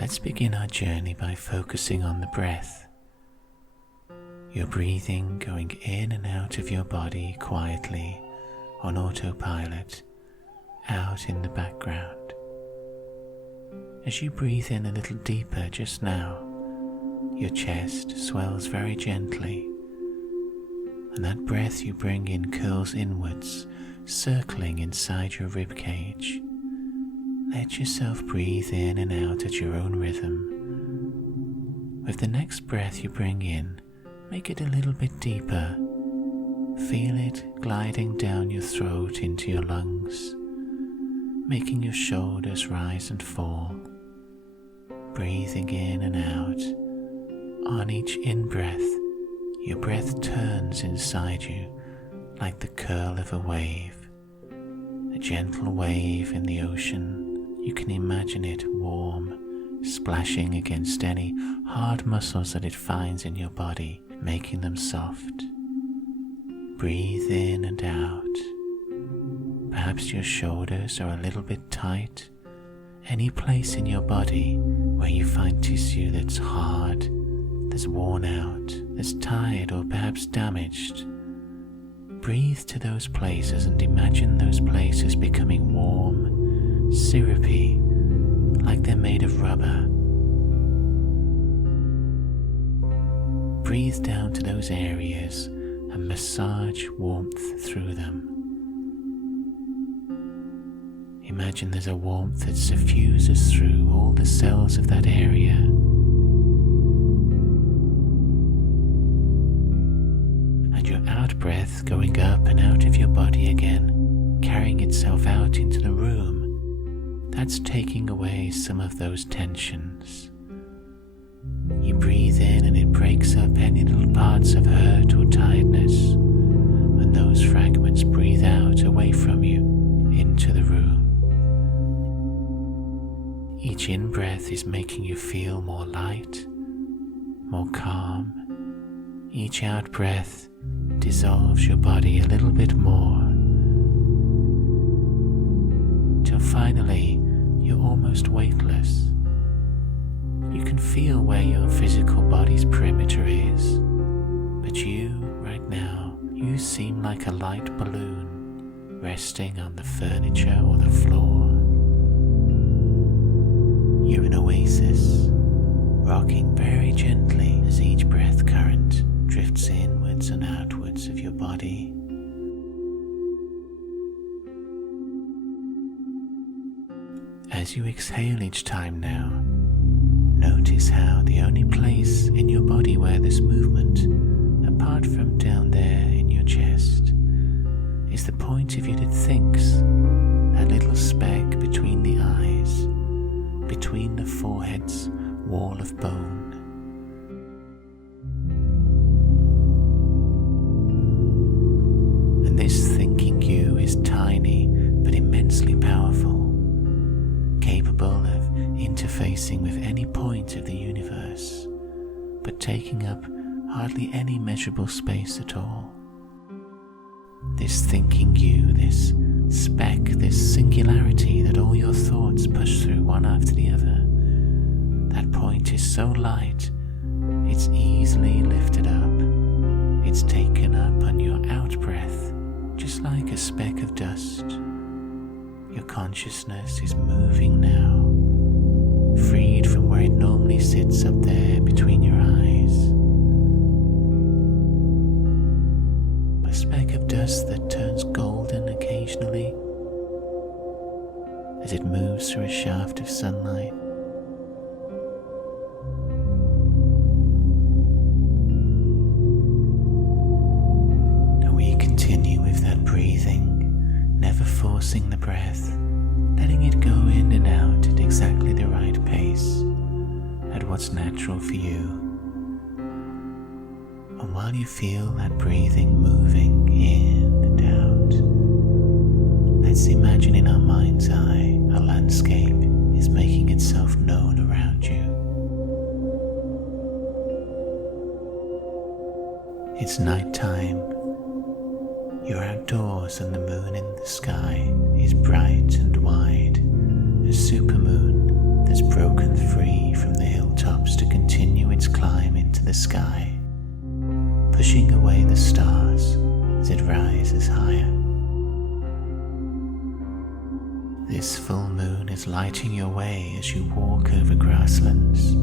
Let's begin our journey by focusing on the breath. Your breathing going in and out of your body quietly on autopilot, out in the background. As you breathe in a little deeper just now, your chest swells very gently, and that breath you bring in curls inwards, circling inside your rib cage. Let yourself breathe in and out at your own rhythm. With the next breath you bring in, make it a little bit deeper. Feel it gliding down your throat into your lungs, making your shoulders rise and fall. Breathing in and out. On each in-breath, your breath turns inside you like the curl of a wave. A gentle wave in the ocean. You can imagine it warm, splashing against any hard muscles that it finds in your body, making them soft. Breathe in and out. Perhaps your shoulders are a little bit tight. Any place in your body where you find tissue that's hard, that's worn out, that's tired or perhaps damaged. Breathe to those places and imagine those places becoming warm, syrupy, like they're made of rubber. Breathe down to those areas and massage warmth through them. Imagine there's a warmth that suffuses through all the cells of that area. And your out-breath going up and out of your body again, carrying itself out into the room. That's taking away some of those tensions. You breathe in and it breaks up any little parts of hurt or tiredness, and those fragments breathe out away from you into the room. Each in-breath is making you feel more light, more calm. Each out-breath dissolves your body a little bit more, till finally you're almost weightless. You can feel where your physical body's perimeter is, but you, right now, you seem like a light balloon resting on the furniture or the floor. You're an oasis, rocking very gently as each breath current drifts inwards and outwards of your body. As you exhale each time now, notice how the only place in your body where there's movement, apart from down there in your chest, is the point of you that thinks, that little speck between the eyes, between the forehead's wall of bone. And this thinking you is tiny but immensely powerful, capable of interfacing with any point of the universe, but taking up hardly any measurable space at all. This thinking you, this speck, this singularity that all your thoughts push through one after the other, that point is so light, it's easily lifted up. It's taken up on your out-breath, just like a speck of dust. Your consciousness is moving now, freed from where it normally sits up there between your eyes. A speck of dust that turns golden occasionally as it moves through a shaft of sunlight. Now we continue with that breathing, never forcing the breath, letting it go in and out at exactly the right pace, at what's natural for you. And while you feel that breathing moving in and out, let's imagine in our mind's eye a landscape is making itself known around you. It's nighttime. You're outdoors and the moon in the sky is bright and wide, a supermoon that's broken free from the hilltops to continue its climb into the sky, pushing away the stars as it rises higher. This full moon is lighting your way as you walk over grasslands,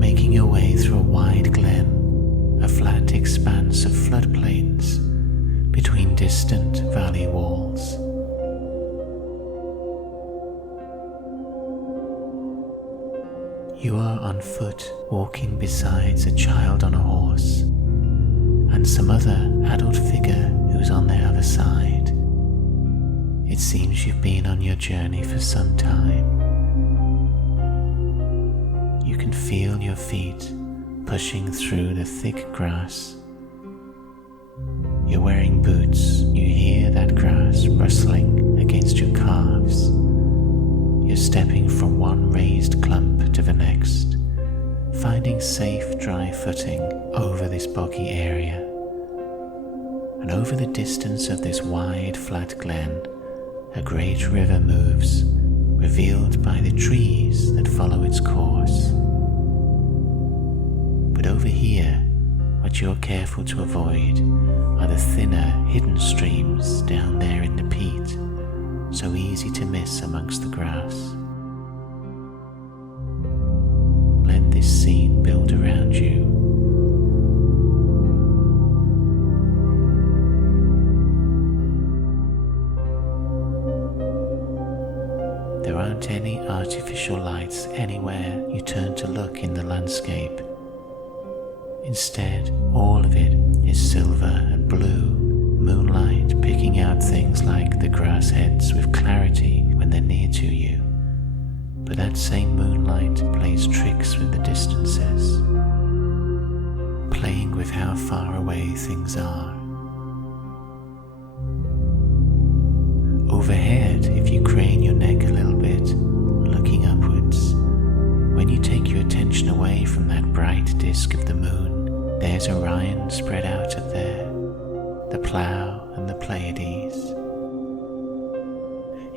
making your way through a wide glen, a flat expanse of floodplains between distant valley walls. You are on foot, walking beside a child on a horse, and some other adult figure who's on the other side. It seems you've been on your journey for some time. You can feel your feet pushing through the thick grass. You're wearing boots. You hear that grass rustling against your calves. You're stepping from one raised clump to the next, finding safe, dry footing over this boggy area. And over the distance of this wide, flat glen, a great river moves, revealed by the trees that follow its course. But over here, what you're careful to avoid are the thinner, hidden streams down there in the peat, so easy to miss amongst the grass. Let this scene build around you. There aren't any artificial lights anywhere you turn to look in the landscape. Instead, all of it is silver and blue, moonlight picking out things like the grass heads with clarity when they're near to you. But that same moonlight plays tricks with the distances, playing with how far away things are. Overhead, if you crane your neck a little bit, looking upwards, when you take your attention away from that bright disk of the moon, there's Orion spread out up there, the Plough and the Pleiades.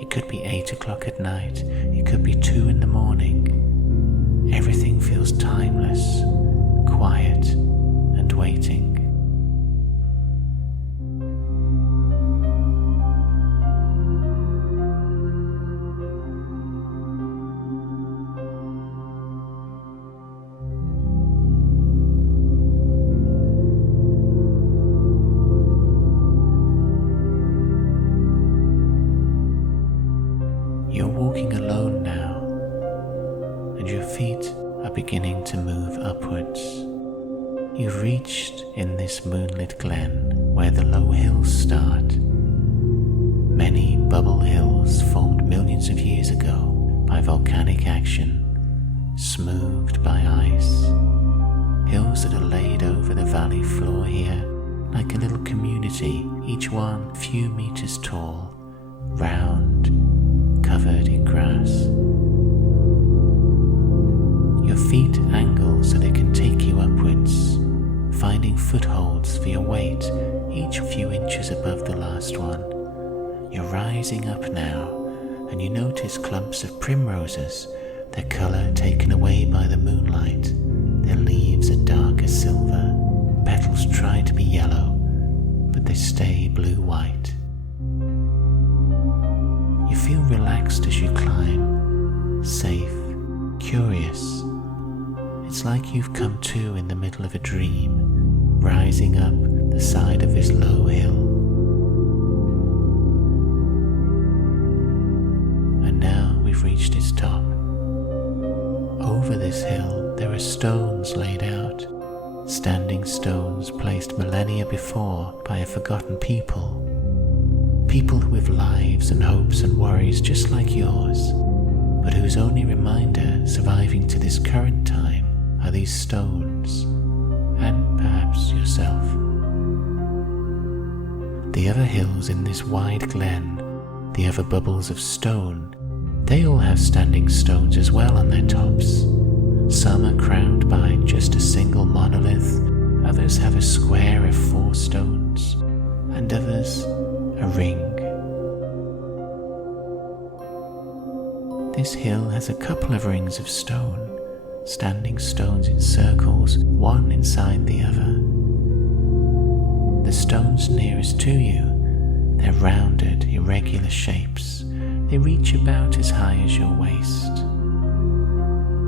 It could be 8 o'clock at night, it could be 2 in the morning. Everything feels timeless, quiet, and waiting. You're walking alone now, and your feet are beginning to move upwards. You've reached in this moonlit glen where the low hills start. Many bubble hills formed millions of years ago by volcanic action, smoothed by ice. Hills that are laid over the valley floor here like a little community, each one a few meters tall, round, covered in grass. Your feet angle so they can take you upwards, finding footholds for your weight each few inches above the last one. You're rising up now, and you notice clumps of primroses, their colour taken away by the moonlight. Their leaves are darker silver, petals try to be yellow, but they stay blue-white. You feel relaxed as you climb, safe, curious. It's like you've come to in the middle of a dream, rising up the side of this low hill. And now we've reached its top. Over this hill there are stones laid out, standing stones placed millennia before by a forgotten people. People with lives and hopes and worries just like yours, but whose only reminder surviving to this current time are these stones, and perhaps yourself. The other hills in this wide glen, the other bubbles of stone, they all have standing stones as well on their tops. Some are crowned by just a single monolith, others have a square of 4 stones, and others a ring. This hill has a couple of rings of stone, standing stones in circles, one inside the other. The stones nearest to you, they're rounded, irregular shapes. They reach about as high as your waist.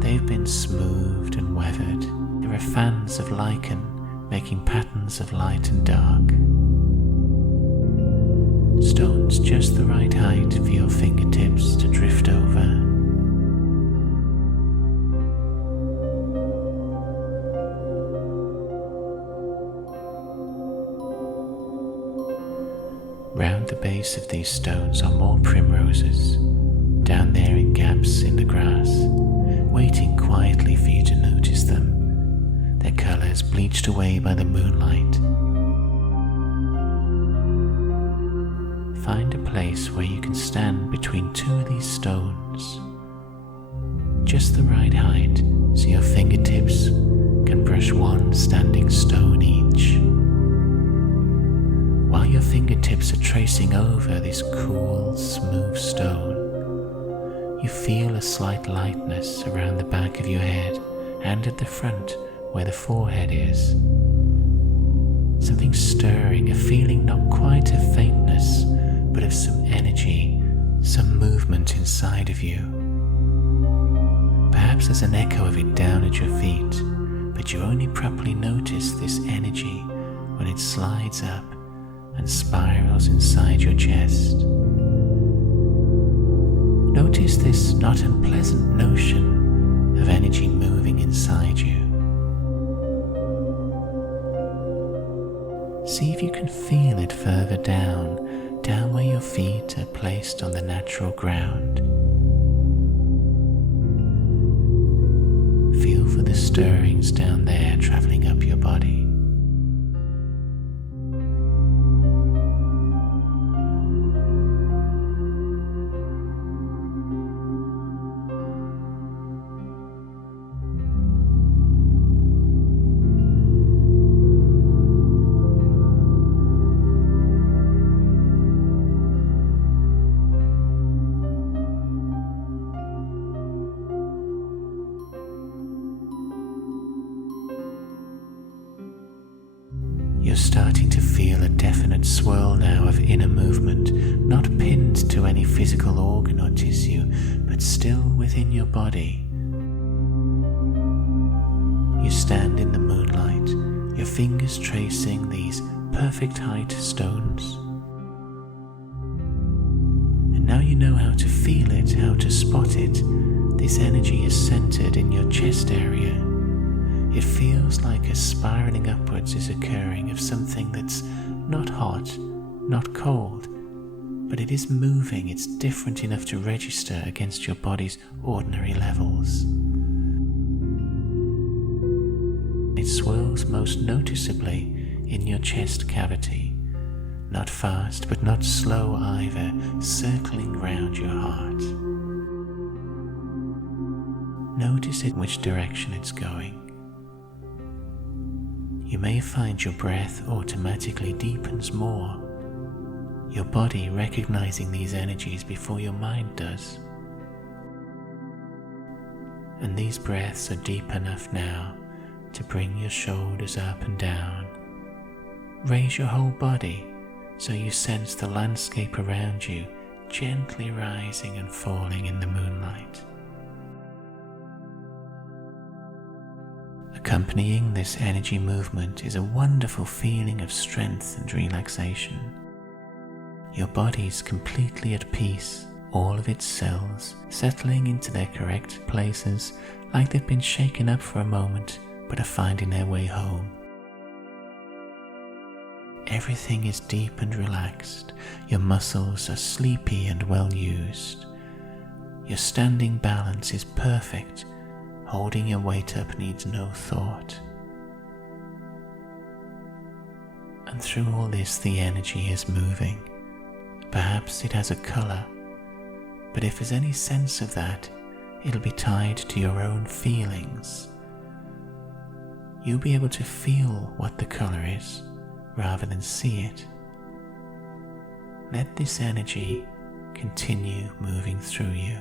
They've been smoothed and weathered. There are fans of lichen making patterns of light and dark. Stones just the right height for your fingertips to drift over. Round the base of these stones are more primroses, down there in gaps in the grass, waiting quietly for you to notice them, their colours bleached away by the moonlight. Find a place where you can stand between two of these stones, just the right height so your fingertips can brush one standing stone each. While your fingertips are tracing over this cool, smooth stone, you feel a slight lightness around the back of your head and at the front where the forehead is. Something stirring, a feeling not quite of faintness, but of some energy, some movement inside of you. Perhaps there's an echo of it down at your feet, but you only properly notice this energy when it slides up and spirals inside your chest. Notice this not unpleasant notion of energy moving inside you. See if you can feel it further down where your feet are placed on the natural ground. Feel for the stirrings down there traveling up your body. You're starting to feel a definite swirl now of inner movement, not pinned to any physical organ or tissue, but still within your body. You stand in the moonlight, your fingers tracing these perfect height stones. And now you know how to feel it, how to spot it. This energy is centered in your chest area. It feels like a spiraling upwards is occurring of something that's not hot, not cold, but it is moving. It's different enough to register against your body's ordinary levels. It swirls most noticeably in your chest cavity, not fast but not slow either, circling round your heart. Notice in which direction it's going. You may find your breath automatically deepens more, your body recognizing these energies before your mind does. And these breaths are deep enough now to bring your shoulders up and down. Raise your whole body so you sense the landscape around you gently rising and falling in the moonlight. Accompanying this energy movement is a wonderful feeling of strength and relaxation. Your body's completely at peace, all of its cells settling into their correct places like they've been shaken up for a moment but are finding their way home. Everything is deep and relaxed. Your muscles are sleepy and well used. Your standing balance is perfect. Holding your weight up needs no thought. And through all this, the energy is moving. Perhaps it has a colour, but if there's any sense of that, it'll be tied to your own feelings. You'll be able to feel what the colour is, rather than see it. Let this energy continue moving through you.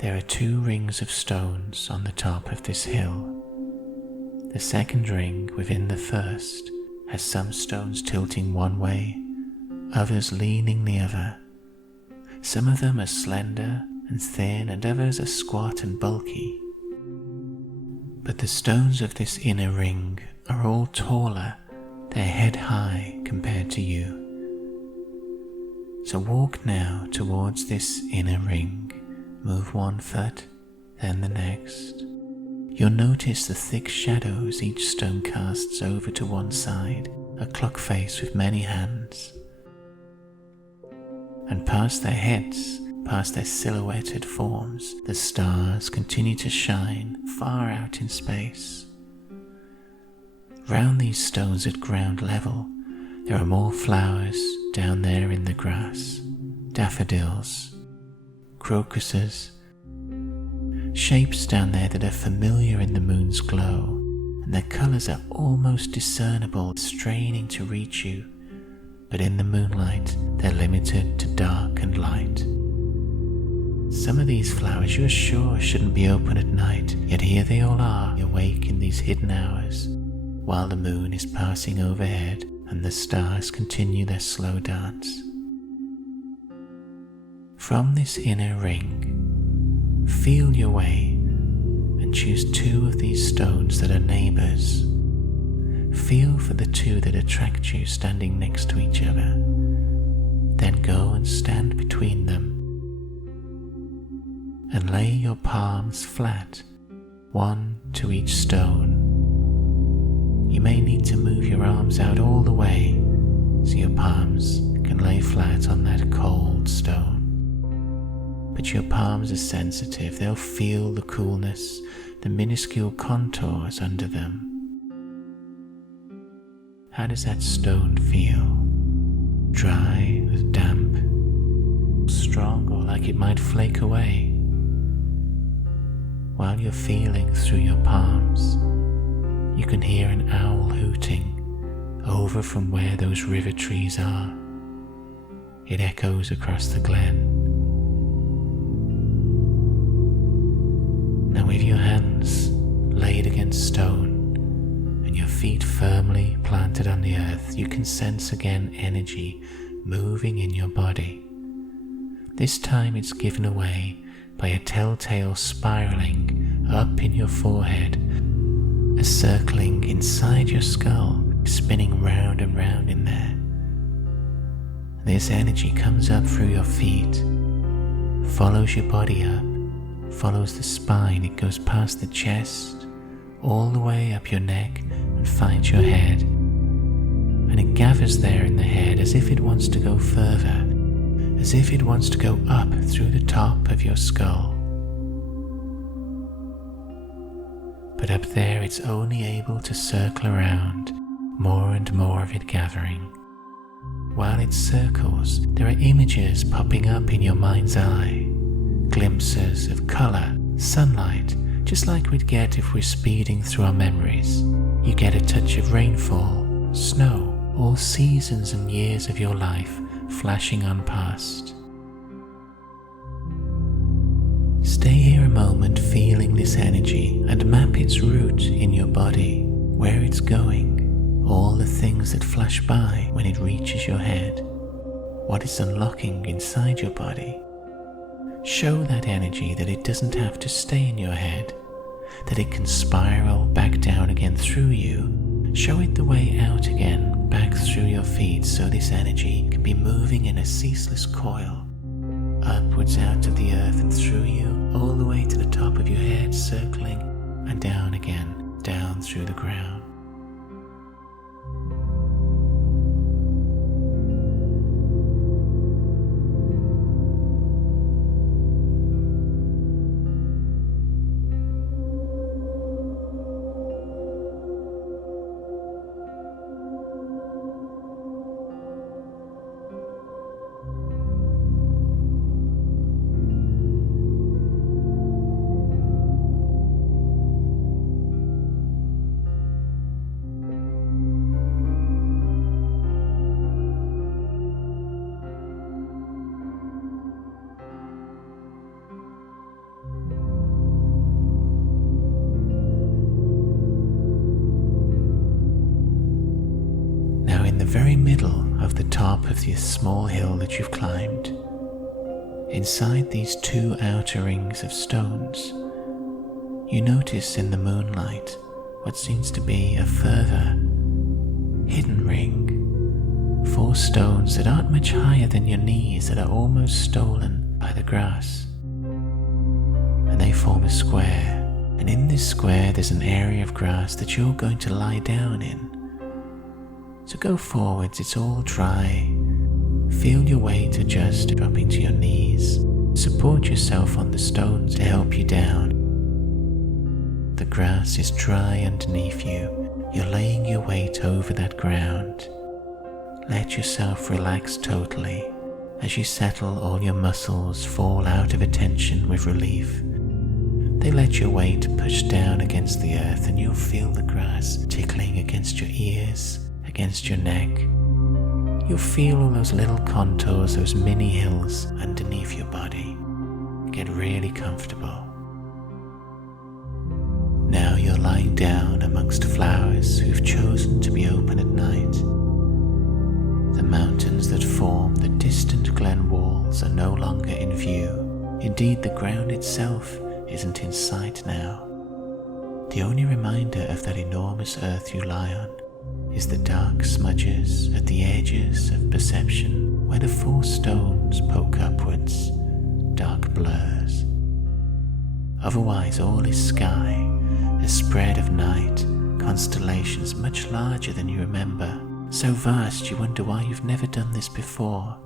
There are 2 rings of stones on the top of this hill. The second ring within the first has some stones tilting one way, others leaning the other. Some of them are slender and thin, and others are squat and bulky. But the stones of this inner ring are all taller, they're head high compared to you. So walk now towards this inner ring. Move 1 foot, then the next. You'll notice the thick shadows each stone casts over to one side, a clock face with many hands. And past their heads, past their silhouetted forms, the stars continue to shine far out in space. Round these stones at ground level, there are more flowers down there in the grass, daffodils, crocuses, shapes down there that are familiar in the moon's glow, and their colours are almost discernible, straining to reach you, but in the moonlight they're limited to dark and light. Some of these flowers you're sure shouldn't be open at night, yet here they all are, awake in these hidden hours, while the moon is passing overhead and the stars continue their slow dance. From this inner ring, feel your way and choose 2 of these stones that are neighbours. Feel for the 2 that attract you standing next to each other. Then go and stand between them and lay your palms flat, 1 to each stone. You may need to move your arms out all the way so your palms can lay flat on that cold stone. But your palms are sensitive, they'll feel the coolness, the minuscule contours under them. How does that stone feel? Dry with damp, strong, or like it might flake away? While you're feeling through your palms, you can hear an owl hooting over from where those river trees are. It echoes across the glen. Now with your hands laid against stone and your feet firmly planted on the earth, you can sense again energy moving in your body. This time it's given away by a telltale spiraling up in your forehead, a circling inside your skull, spinning round and round in there. This energy comes up through your feet, follows your body up, follows the spine, it goes past the chest, all the way up your neck and finds your head. And it gathers there in the head as if it wants to go further, as if it wants to go up through the top of your skull. But up there it's only able to circle around, more and more of it gathering. While it circles, there are images popping up in your mind's eye, glimpses of colour, sunlight, just like we'd get if we're speeding through our memories. You get a touch of rainfall, snow, all seasons and years of your life flashing on past. Stay here a moment feeling this energy and map its route in your body, where it's going, all the things that flash by when it reaches your head, what it's unlocking inside your body. Show that energy that it doesn't have to stay in your head, that it can spiral back down again through you. Show it the way out again, back through your feet, so this energy can be moving in a ceaseless coil, upwards out to the earth and through you, all the way to the top of your head, circling, and down again, down through the ground. Now in the very middle of the top of this small hill that you've climbed, inside these two outer rings of stones, you notice in the moonlight what seems to be a further hidden ring. 4 stones that aren't much higher than your knees that are almost stolen by the grass. And they form a square. And in this square there's an area of grass that you're going to lie down in. So go forwards, it's all dry. Feel your weight adjust, dropping to your knees. Support yourself on the stones to help you down. The grass is dry underneath you. You're laying your weight over that ground. Let yourself relax totally. As you settle, all your muscles fall out of attention with relief. They let your weight push down against the earth, and you'll feel the grass tickling against your ears, against your neck. You'll feel all those little contours, those mini hills underneath your body. Get really comfortable. Now you're lying down amongst flowers who've chosen to be open at night. The mountains that form the distant glen walls are no longer in view. Indeed, the ground itself isn't in sight now. The only reminder of that enormous earth you lie on is the dark smudges at the edges of perception where the 4 stones poke upwards, dark blurs. Otherwise all is sky, a spread of night, constellations much larger than you remember, so vast you wonder why you've never done this before.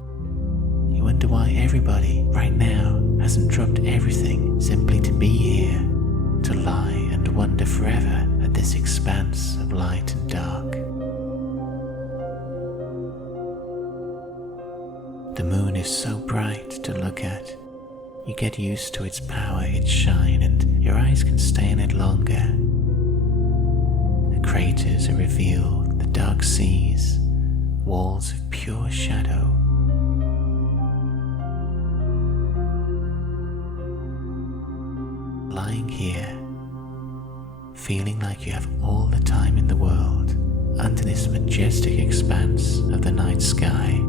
You wonder why everybody, right now, hasn't dropped everything simply to be here, to lie and wonder forever at this expanse of light and dark. The moon is so bright to look at. You get used to its power, its shine, and your eyes can stay in it longer. The craters are revealed, the dark seas, walls of pure shadow. Lying here, feeling like you have all the time in the world under this majestic expanse of the night sky.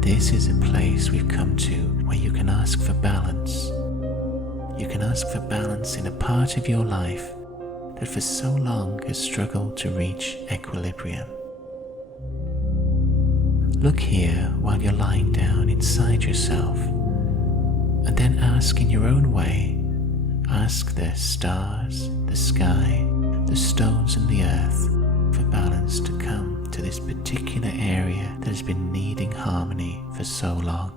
This is a place we've come to where you can ask for balance. You can ask for balance in a part of your life that for so long has struggled to reach equilibrium. Look here while you're lying down inside yourself, and then ask in your own way. Ask the stars, the sky, the stones and the earth for balance to come to this particular area that has been needing harmony for so long.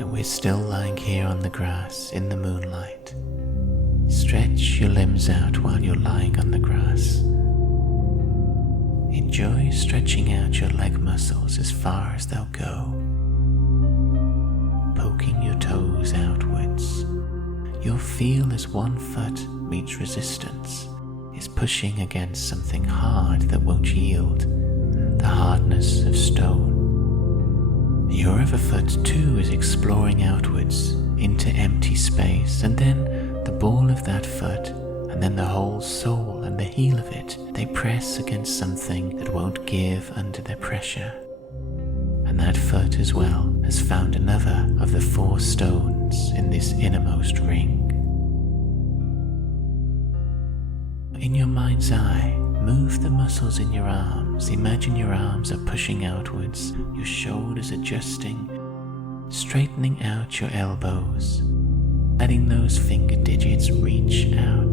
And we're still lying here on the grass in the moonlight. Stretch your limbs out while you're lying on the grass. Enjoy stretching out your leg muscles as far as they'll go. Poking your toes outwards, you'll feel as one foot meets resistance, is pushing against something hard that won't yield, the hardness of stone. Your other foot too is exploring outwards into empty space, and then the ball of that foot, and then the whole sole and the heel of it, they press against something that won't give under their pressure. And that foot as well has found another of the 4 stones in this innermost ring. In your mind's eye, move the muscles in your arms. Imagine your arms are pushing outwards, your shoulders adjusting, straightening out your elbows, letting those finger digits reach out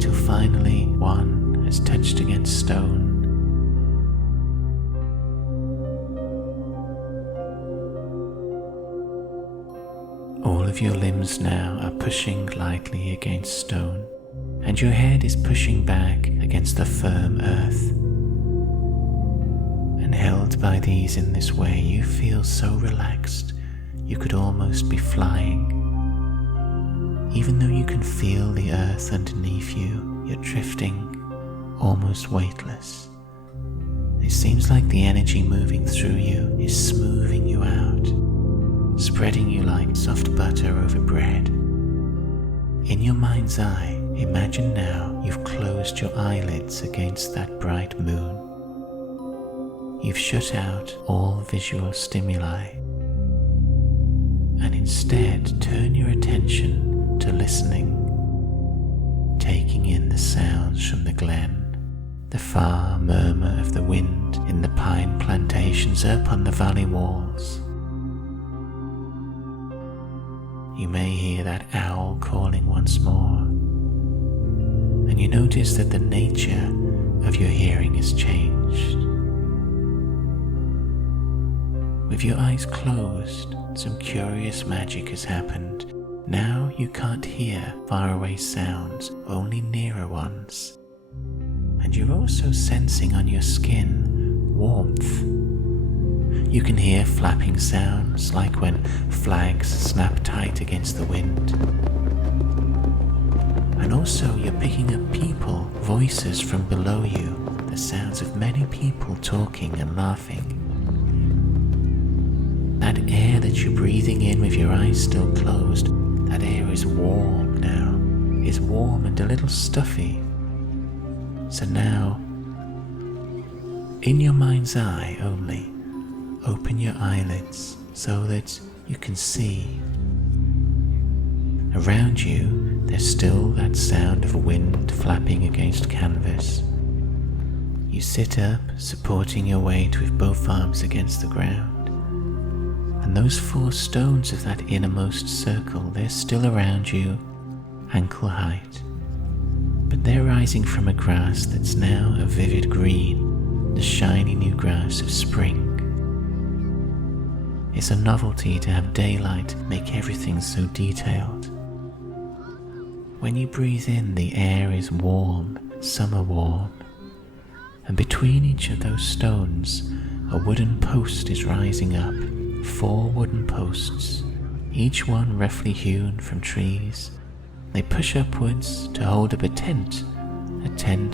till finally one has touched against stone. All of your limbs now are pushing lightly against stone, and your head is pushing back against the firm earth. And held by these in this way, you feel so relaxed you could almost be flying. Even though you can feel the earth underneath you, you're drifting, almost weightless. It seems like the energy moving through you is smoothing you out, spreading you like soft butter over bread. In your mind's eye, imagine now you've closed your eyelids against that bright moon. You've shut out all visual stimuli, and instead turn your attention to listening, taking in the sounds from the glen, the far murmur of the wind in the pine plantations up on the valley walls. You may hear that owl calling once more, and you notice that the nature of your hearing has changed. With your eyes closed, some curious magic has happened. Now you can't hear faraway sounds, only nearer ones. And you're also sensing on your skin warmth. You can hear flapping sounds like when flags snap tight against the wind. And also you're picking up people, voices from below you, the sounds of many people talking and laughing. That air that you're breathing in with your eyes still closed, that air is warm now, is warm and a little stuffy. So now, in your mind's eye only, open your eyelids so that you can see. Around you, there's still that sound of wind flapping against canvas. You sit up, supporting your weight with both arms against the ground. And those 4 stones of that innermost circle, they're still around you, ankle height. But they're rising from a grass that's now a vivid green, the shiny new grass of spring. It's a novelty to have daylight make everything so detailed. When you breathe in, the air is warm, summer warm. And between each of those stones, a wooden post is rising up. 4 wooden posts, each one roughly hewn from trees. They push upwards to hold up a tent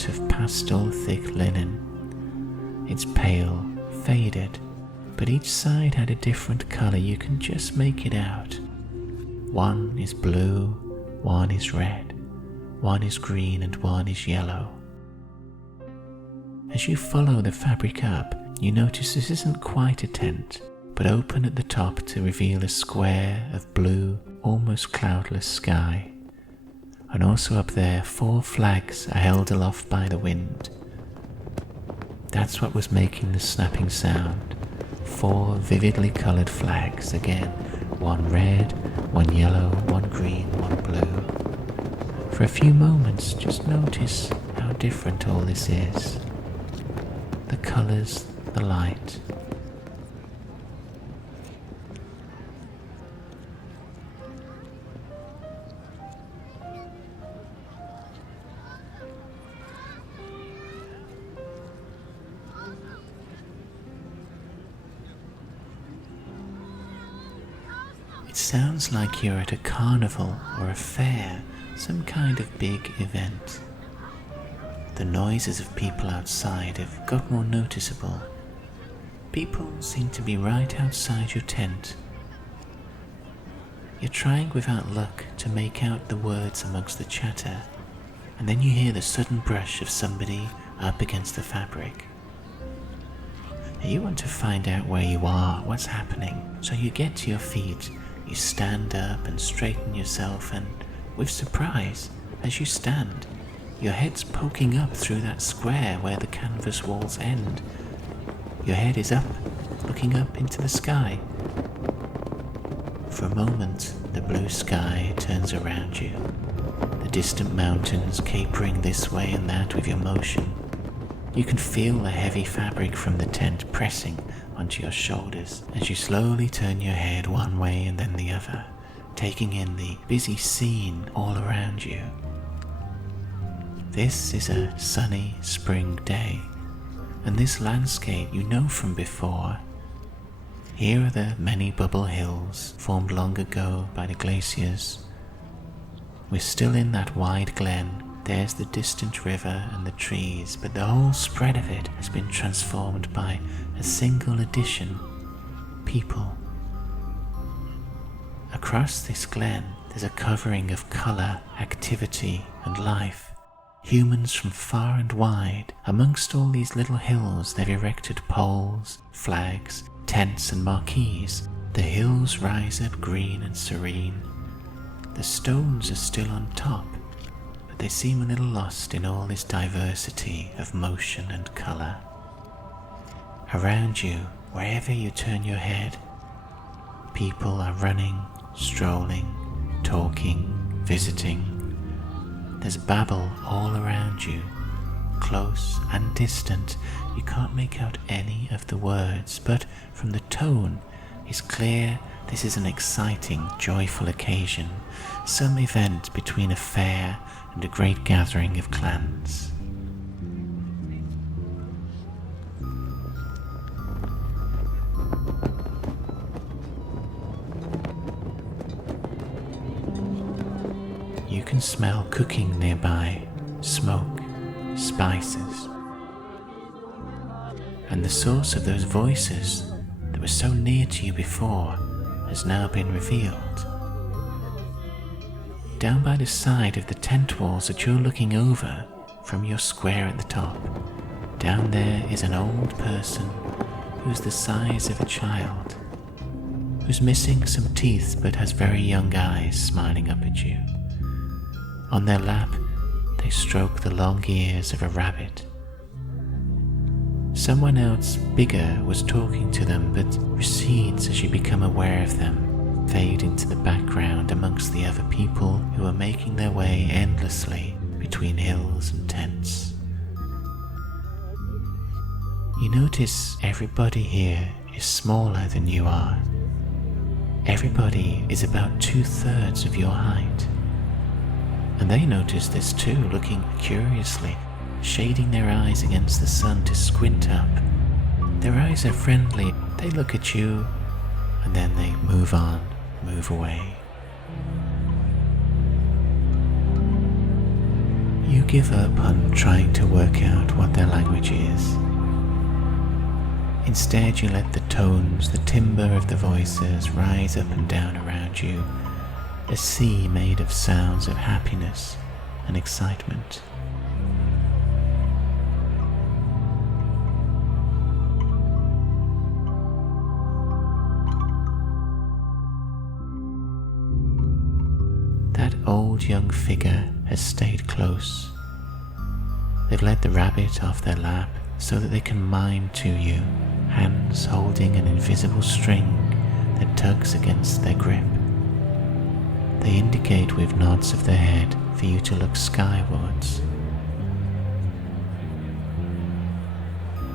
of pastel thick linen. It's pale, faded, but each side had a different colour. You can just make it out. One is blue, one is red, one is green, and one is yellow. As you follow the fabric up, you notice this isn't quite a tent, but open at the top to reveal a square of blue, almost cloudless sky. And also up there, 4 flags are held aloft by the wind. That's what was making the snapping sound. 4 vividly coloured flags again, one red, one yellow, one green, one blue. For a few moments, just notice how different all this is. The colours, the light. It sounds like you're at a carnival or a fair, some kind of big event. The noises of people outside have got more noticeable. People seem to be right outside your tent. You're trying without luck to make out the words amongst the chatter, and then you hear the sudden brush of somebody up against the fabric. You want to find out where you are, what's happening, so you get to your feet. You stand up and straighten yourself, and with surprise, as you stand, your head's poking up through that square where the canvas walls end. Your head is up, looking up into the sky. For a moment, the blue sky turns around you, the distant mountains capering this way and that with your motion. You can feel the heavy fabric from the tent pressing onto your shoulders as you slowly turn your head one way and then the other, taking in the busy scene all around you. This is a sunny spring day, and this landscape you know from before. Here are the many bubble hills formed long ago by the glaciers. We're still in that wide glen. There's the distant river and the trees, but the whole spread of it has been transformed by a single addition: people. Across this glen, there's a covering of colour, activity and life. Humans from far and wide. Amongst all these little hills, they've erected poles, flags, tents and marquees. The hills rise up green and serene. The stones are still on top, but they seem a little lost in all this diversity of motion and colour. Around you, wherever you turn your head, people are running, strolling, talking, visiting. There's babble all around you, close and distant. You can't make out any of the words, but from the tone it's clear this is an exciting, joyful occasion, some event between a fair and a great gathering of clans. You can smell cooking nearby, smoke, spices. And the source of those voices that were so near to you before has now been revealed. Down by the side of the tent walls that you're looking over from your square at the top, down there is an old person who's the size of a child, who's missing some teeth but has very young eyes smiling up at you. On their lap, they stroke the long ears of a rabbit. Someone else bigger was talking to them, but recedes as you become aware of them, fade into the background amongst the other people who are making their way endlessly between hills and tents. You notice everybody here is smaller than you are. Everybody is about 2/3 of your height. And they notice this too, looking curiously, shading their eyes against the sun to squint up. Their eyes are friendly. They look at you, and then they move on, move away. You give up on trying to work out what their language is. Instead, you let the tones, the timbre of the voices rise up and down around you, a sea made of sounds of happiness and excitement. That old young figure has stayed close. They've let the rabbit off their lap so that they can mime to you, hands holding an invisible string that tugs against their grip. They indicate with nods of their head for you to look skywards.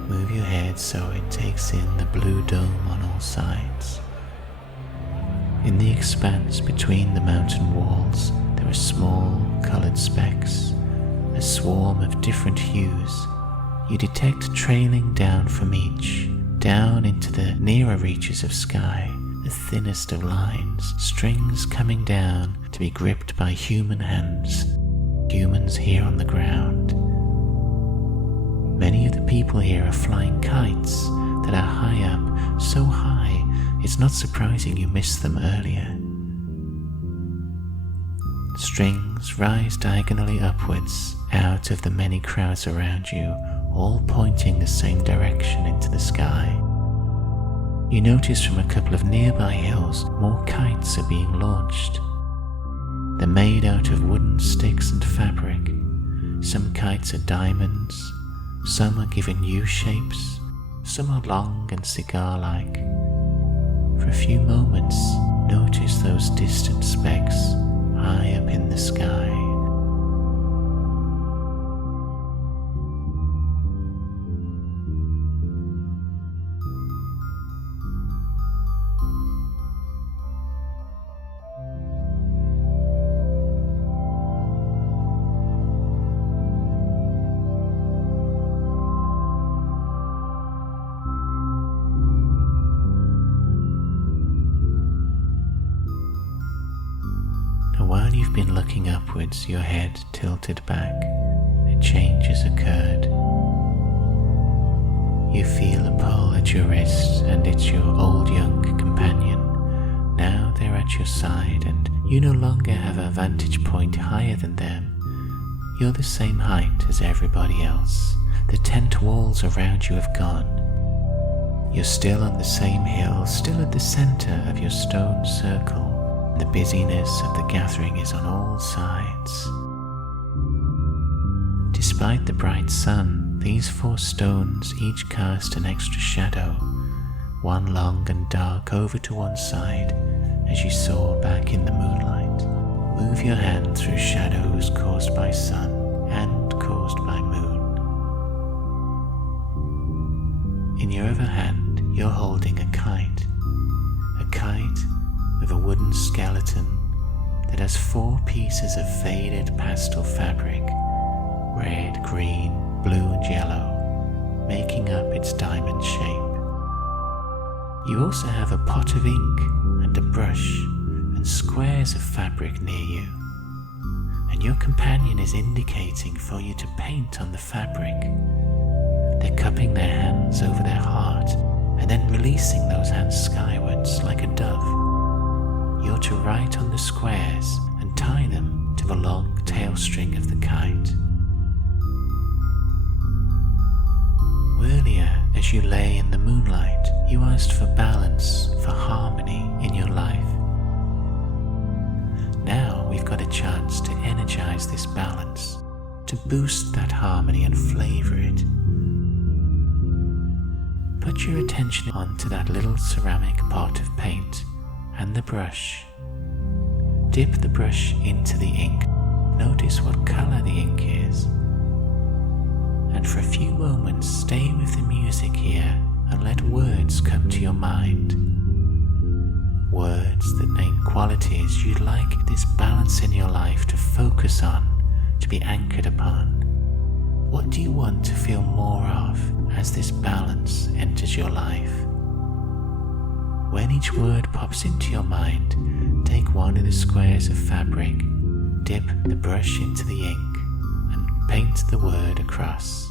Move your head so it takes in the blue dome on all sides. In the expanse between the mountain walls, there are small coloured specks, a swarm of different hues. You detect trailing down from each, down into the nearer reaches of sky, the thinnest of lines, strings coming down to be gripped by human hands, humans here on the ground. Many of the people here are flying kites that are high up, so high it's not surprising you missed them earlier. Strings rise diagonally upwards out of the many crowds around you, all pointing the same direction into the sky. You notice from a couple of nearby hills more kites are being launched. They're made out of wooden sticks and fabric. Some kites are diamonds, some are given U-shapes, some are long and cigar-like. For a few moments, Notice those distant specks high up in the sky. While you've been looking upwards, your head tilted back, a change has occurred. You feel a pull at your wrist, and it's your old young companion. Now they're at your side, and you no longer have a vantage point higher than them. You're the same height as everybody else. The tent walls around you have gone. You're still on the same hill, still at the center of your stone circle. The busyness of the gathering is on all sides. Despite the bright sun, these 4 stones each cast an extra shadow, one long and dark over to one side, as you saw back in the moonlight. Move your hand through shadows caused by sun and caused by moon. In your other hand, you're holding a kite with a wooden skeleton that has 4 pieces of faded pastel fabric, red, green, blue and yellow, making up its diamond shape. You also have a pot of ink and a brush and squares of fabric near you, and your companion is indicating for you to paint on the fabric. They're cupping their hands over their heart and then releasing those hands skywards like a dove. You're to write on the squares and tie them to the long tail string of the kite. Earlier, as you lay in the moonlight, you asked for balance, for harmony in your life. Now we've got a chance to energize this balance, to boost that harmony and flavor it. Put your attention onto that little ceramic pot of paint and the brush. Dip the brush into the ink. Notice what color the ink is. And for a few moments, stay with the music here and let words come to your mind. Words that name qualities you'd like this balance in your life to focus on, to be anchored upon. What do you want to feel more of as this balance enters your life? When each word pops into your mind, take one of the squares of fabric, dip the brush into the ink, and paint the word across.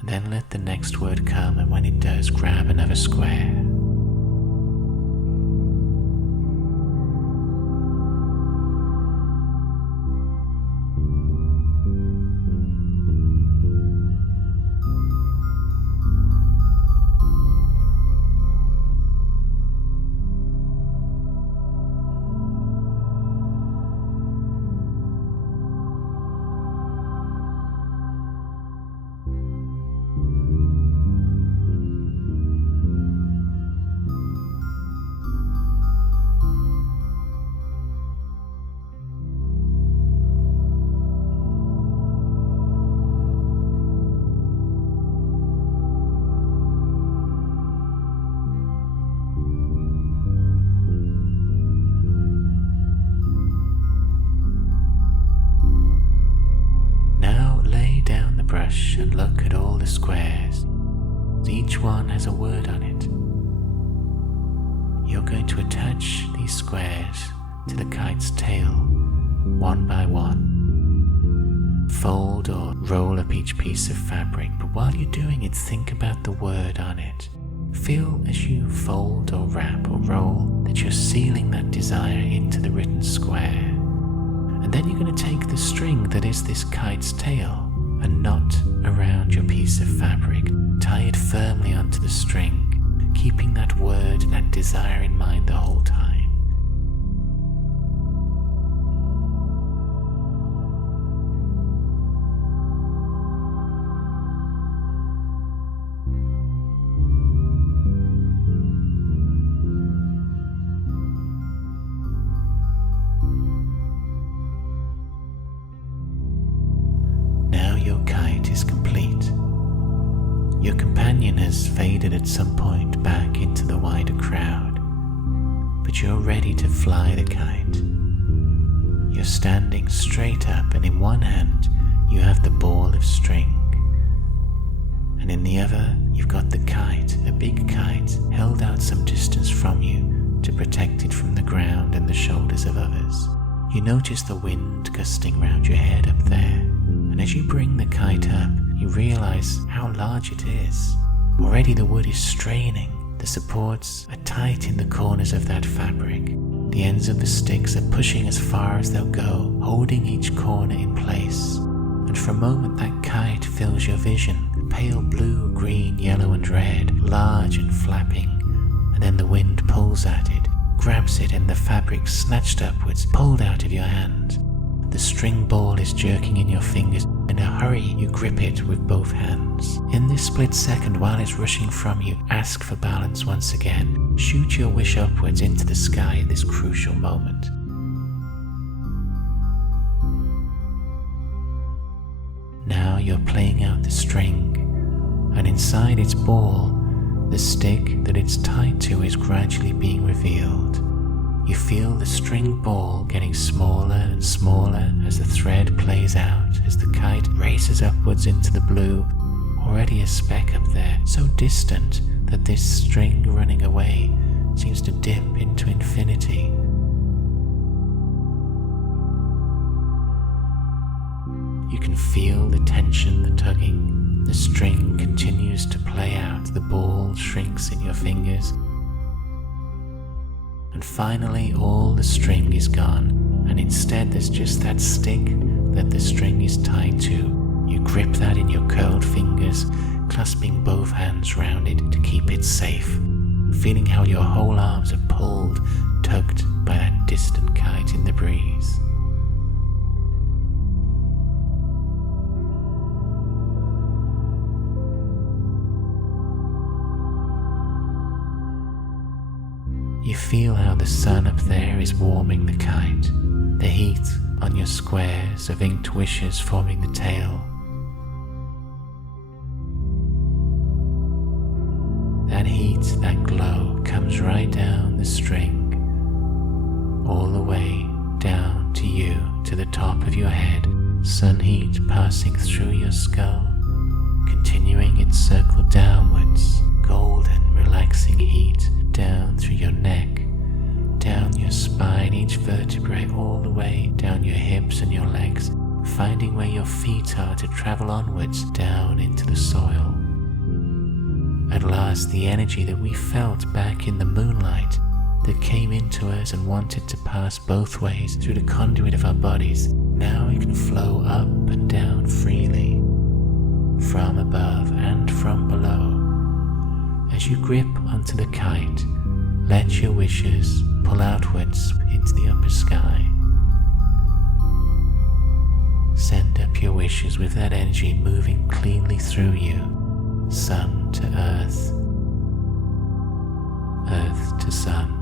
And then let the next word come, and when it does, grab another square. And look at all the squares. Each one has a word on it. You're going to attach these squares to the kite's tail, one by one. Fold or roll up each piece of fabric, but while you're doing it, think about the word on it. Feel as you fold or wrap or roll that you're sealing that desire into the written square. And then you're going to take the string that is this kite's tail and knot around your piece of fabric. Tie it firmly onto the string, keeping that word and that desire in mind the whole time. is complete. Your companion has faded at some point back into the wider crowd, but you're ready to fly the kite. You're standing straight up, and in one hand you have the ball of string, and in the other you've got the kite, a big kite held out some distance from you to protect it from the ground and the shoulders of others. You notice the wind gusting round your head up there, and as you bring the kite up, you realize how large it is. Already the wood is straining. The supports are tight in the corners of that fabric. The ends of the sticks are pushing as far as they'll go, holding each corner in place. And for a moment that kite fills your vision, pale blue, green, yellow and red, large and flapping. And then the wind pulls at it, grabs it, and the fabric snatched upwards, pulled out of your hand. The string ball is jerking in your fingers. In a hurry, you grip it with both hands. In this split second, while it's rushing from you, ask for balance once again. Shoot your wish upwards into the sky at this crucial moment. Now you're playing out the string, and inside its ball, the stick that it's tied to is gradually being revealed. You feel the string ball getting smaller and smaller as the thread plays out, as the kite races upwards into the blue, already a speck up there, so distant that this string running away seems to dip into infinity. You can feel the tension, the tugging. The string continues to play out, the ball shrinks in your fingers. And finally all the string is gone, and instead there's just that stick that the string is tied to. You grip that in your curled fingers, clasping both hands round it to keep it safe, feeling how your whole arms are pulled, tugged by that distant kite in the breeze. You feel how the sun up there is warming the kite, the heat on your squares of inked wishes forming the tail. That heat, that glow comes right down the string, all the way down to you, to the top of your head, sun heat passing through your skull, continuing its circle downwards, golden, relaxing heat down through your neck, down your spine, each vertebrae, all the way down your hips and your legs, finding where your feet are to travel onwards down into the soil. At last, the energy that we felt back in the moonlight that came into us and wanted to pass both ways through the conduit of our bodies, now it can flow up and down freely, from above and from below. As you grip onto the kite, let your wishes pull outwards into the upper sky. Send up your wishes with that energy moving cleanly through you, sun to earth, earth to sun.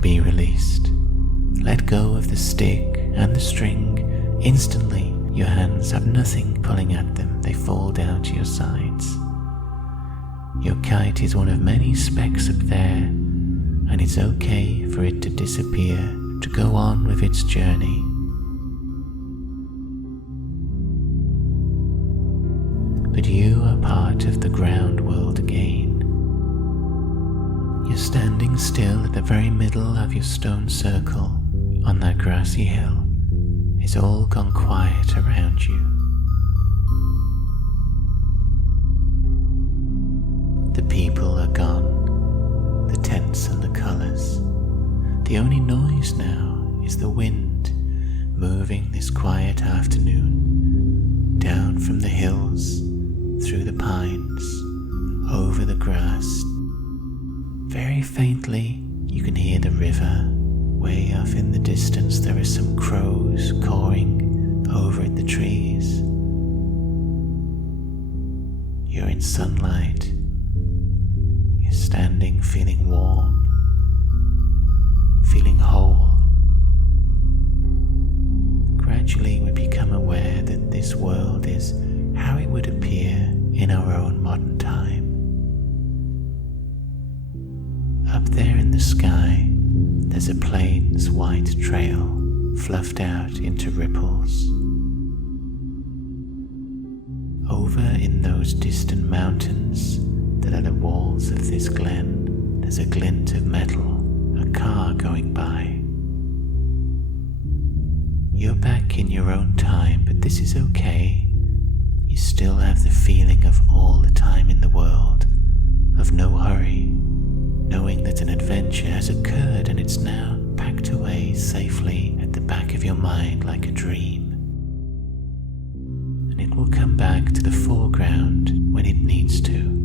Be released. Let go of the stick and the string. Instantly, your hands have nothing pulling at them. They fall down to your sides. Your kite is one of many specks up there, and it's okay for it to disappear, to go on with its journey. But you are part of the ground world again. You're standing still at the very middle of your stone circle on that grassy hill. It's all gone quiet around you. The people are gone, the tents and the colours. The only noise now is the wind moving this quiet afternoon down from the hills, through the pines, over the grass. Very faintly, you can hear the river. Way off in the distance, there are some crows cawing over at the trees. You're in sunlight. You're standing feeling warm, feeling whole. Gradually, we become aware that this world is how it would appear in our own modern time. Up there in the sky, there's a plain's white trail fluffed out into ripples. Over in those distant mountains that are the walls of this glen, there's a glint of metal, a car going by. You're back in your own time, but this is okay. You still have the feeling of all the time in the world, of no hurry, knowing that an adventure has occurred and it's now packed away safely at the back of your mind like a dream. And it will come back to the foreground when it needs to.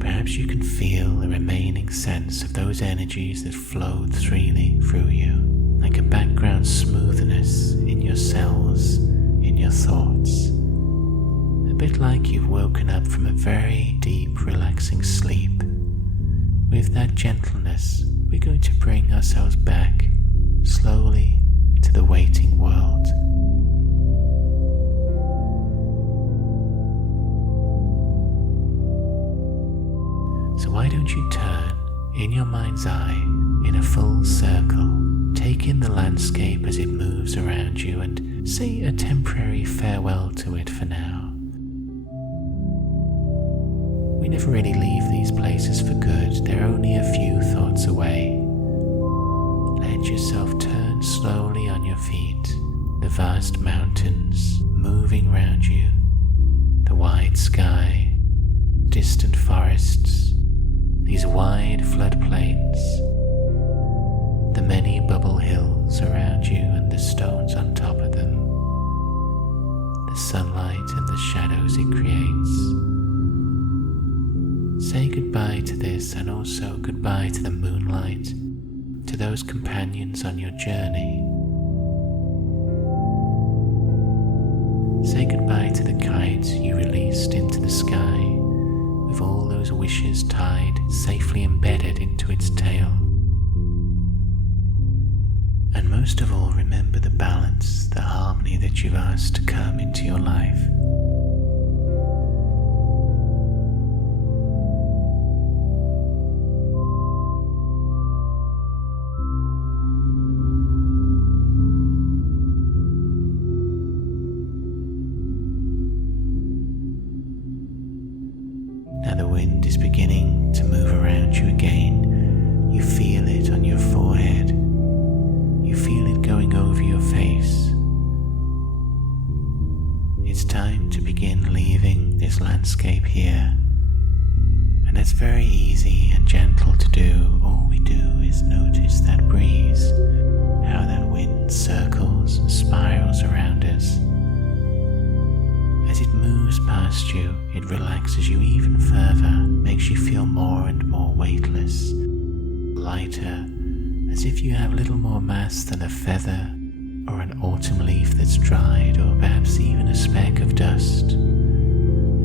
Perhaps you can feel a remaining sense of those energies that flowed freely through you, like a background smoothness in your cells, in your thoughts. A bit like you've woken up from a very deep, relaxing sleep. With that gentleness, we're going to bring ourselves back, slowly, to the waiting world. So why don't you turn, in your mind's eye, in a full circle, take in the landscape as it moves around you and say a temporary farewell to it for now. We never really leave these places for good. They're only a few thoughts away. Let yourself turn slowly on your feet. The vast mountains moving round you. The wide sky. Distant forests. These wide floodplains. The many bubble hills around you and the stones on top of them. The sunlight and the shadows it creates. Say goodbye to this and also goodbye to the moonlight, to those companions on your journey. Say goodbye to the kite you released into the sky, with all those wishes tied safely embedded into its tail. And most of all, remember the balance, the harmony that you've asked to come into your life. Now the wind is beginning to move around you again. You feel it on your forehead. You feel it going over your face. It's time to begin leaving this landscape here. And it's very easy and gentle to do. All we do is notice that breeze, how that wind circles and spirals around us. As it moves past you, it relaxes you even further, makes you feel more and more weightless, lighter, as if you have little more mass than a feather or an autumn leaf that's dried, or perhaps even a speck of dust.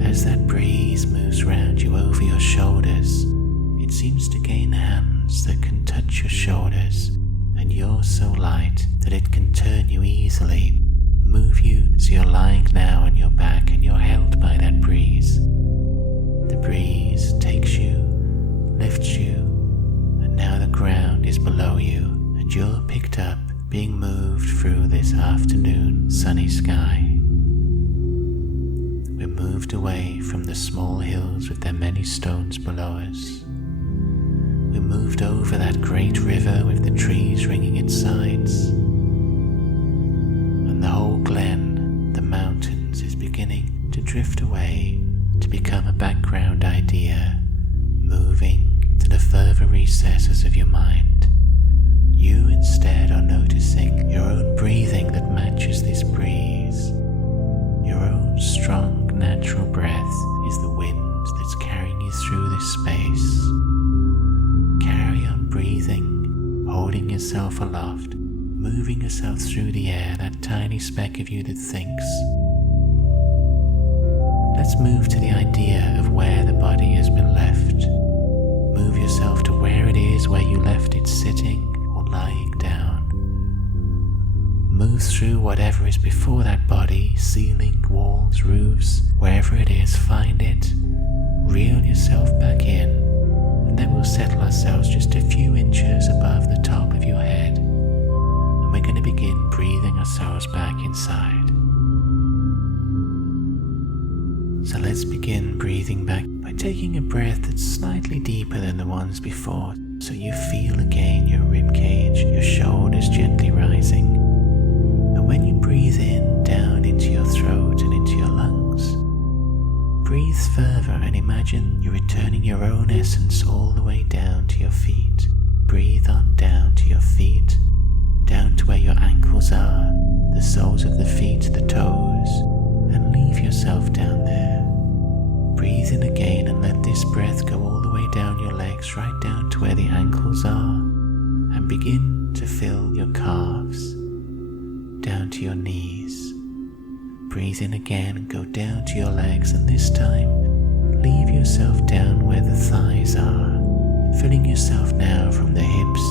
As that breeze moves round you over your shoulders, it seems to gain hands that can touch your shoulders, and you're so light that it can turn you easily, move you so you're lying now on your back and you're held by that breeze. The breeze takes you, lifts you, and now the ground is below you and you're picked up, being moved through this afternoon sunny sky. We're moved away from the small hills with their many stones below us. We're moved over that great river with the trees ringing its sides. And the whole glen, the mountains, is beginning to drift away to become a background idea, moving to the further recesses of your mind. You instead are noticing your own breathing that matches this breeze, your own strong natural moving yourself through the air, that tiny speck of you that thinks. Let's move to the idea of where the body has been left. Move yourself to where it is where you left it sitting or lying down. Move through whatever is before that body, ceiling, walls, roofs, wherever it is, find it. Reel yourself back in, and then we'll settle ourselves just a few inches above the top of your head. And we're going to begin breathing ourselves back inside. So let's begin breathing back by taking a breath that's slightly deeper than the ones before, so you feel again your rib cage, your shoulders gently rising. And when you breathe in, down into your throat and into your lungs, breathe further and imagine you're returning your own essence all the way down to your feet. Breathe on down to your feet, down to where your ankles are, the soles of the feet, the toes, and leave yourself down there. Breathe in again and let this breath go all the way down your legs, right down to where the ankles are, and begin to fill your calves, down to your knees. Breathe in again and go down to your legs, and this time leave yourself down where the thighs are, filling yourself now from the hips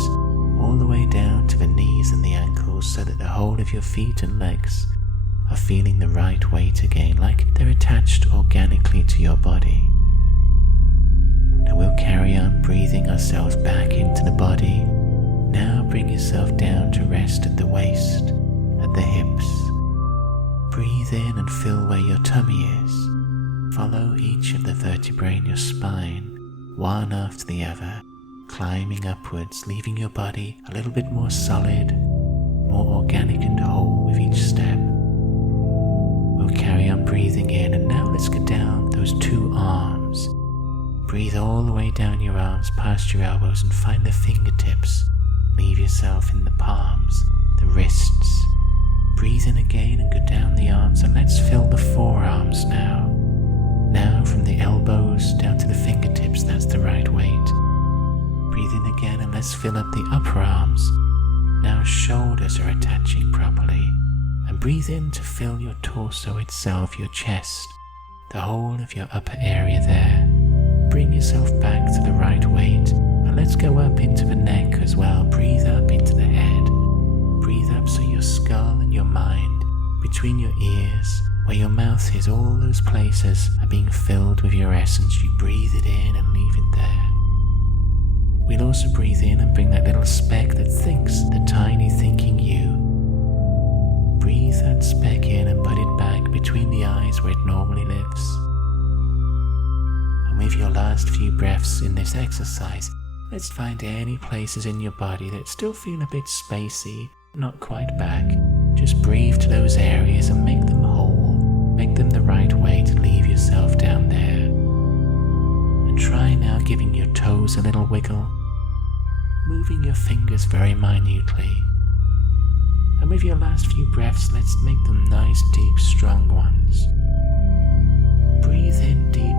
all the way down to the knees and the ankles, so that the whole of your feet and legs are feeling the right weight again, like they're attached organically to your body. Now we'll carry on breathing ourselves back into the body. Now bring yourself down to rest at the waist, at the hips. Breathe in and fill where your tummy is. Follow each of the vertebrae in your spine, one after the other, climbing upwards, leaving your body a little bit more solid, more organic and whole with each step. We'll carry on breathing in, and now let's get down those two arms. Breathe all the way down your arms past your elbows and find the fingertips. Leave yourself in the palms, the wrists. Breathe in again and go down the arms, and let's fill the forearms now. Now from the elbows down to the fingertips, that's the right weight. Breathe in again and let's fill up the upper arms. Now shoulders are attaching properly. And breathe in to fill your torso itself, your chest, the whole of your upper area there. Bring yourself back to the right weight, and let's go up into the neck as well. Breathe up into the head. Breathe up so your skull and your mind, between your ears, where your mouth is, all those places are being filled with your essence. You breathe it in and leave it there. We'll also breathe in and bring that little speck that thinks, the tiny thinking you. Breathe that speck in and put it back between the eyes where it normally lives. And with your last few breaths in this exercise, let's find any places in your body that still feel a bit spacey, not quite back. Just breathe to those areas and make them whole. Make them the right way to leave yourself down there. And try now giving your toes a little wiggle, moving your fingers very minutely. And with your last few breaths, let's make them nice, deep, strong ones. Breathe in deep